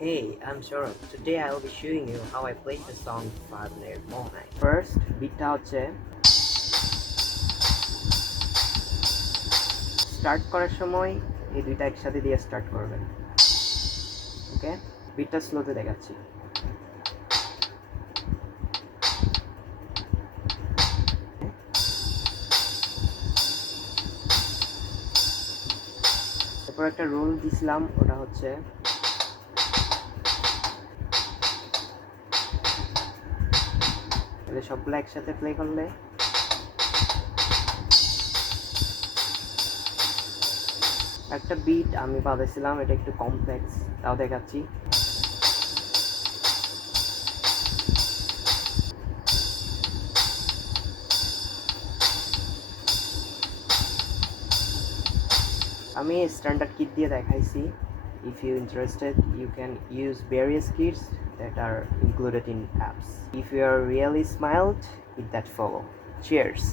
Hey, I'm Sharon. Today I will be showing you how I played the song Father Moonlight. First, beatটা হচ্ছে start করার সময় এই দুইটা একসাথে দিয়ে স্টার্ট করবেন। ওকে, বিটটা স্লোতে দেখাচ্ছি। তারপর একটা রুল দিছিলাম, ওটা হচ্ছে সবগুলো একসাথে প্লে করলে একটা বিট আমি বাজাইছিলাম, এটা একটু কমপ্লেক্স, তাও দেখাচ্ছি। আমি স্ট্যান্ডার্ড কিট দিয়ে দেখাইছি। If you interested, you can use various kits that are included in apps. If you are really smiled, hit that follow. Cheers!